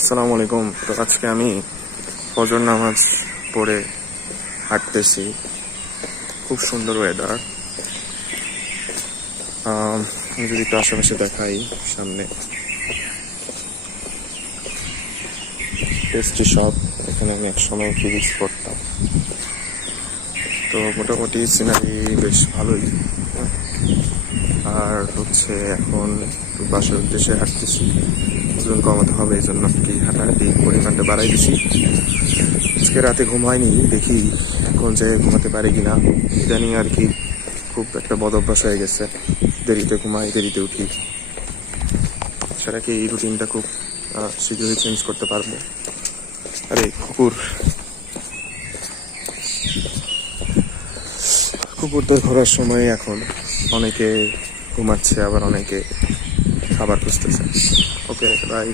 আসসালামু আলাইকুম। তো আজকে আমি ফজর নামাজ পড়ে হাঁটতেছি। খুব সুন্দর ওয়েদার। আমি যদি একটু আশেপাশে দেখাই, সামনে পেস্ট্রি শপ, এখানে আমি একসময় ফিজিক্স পড়তাম। তো মোটামুটি সিনারি বেশ ভালোই। আর হচ্ছে এখন একটু বাসার উদ্দেশ্যে হাঁটতেছি। ওজন কমাতে হবে, এই জন্য কি হাঁটাহাঁটি পরিমাণটা বাড়াই দিছি। আজকে রাতে ঘুম হয়নি, দেখি এখন যে ঘুমাতে পারে কিনা। ইদানিং আর কি খুব একটা বদ অভ্যাস হয়ে গেছে, দেরিতে ঘুমাই দেরিতে উঠি। সেটা কি এই রুটিনটা খুব শীঘ্রই চেঞ্জ করতে পারবো। আরে কুকুরদের ঘোরার সময় এখন। অনেকে ঘুমাচ্ছে, আবার অনেকে খাবার খুঁজতেছে। ওকে, বাই।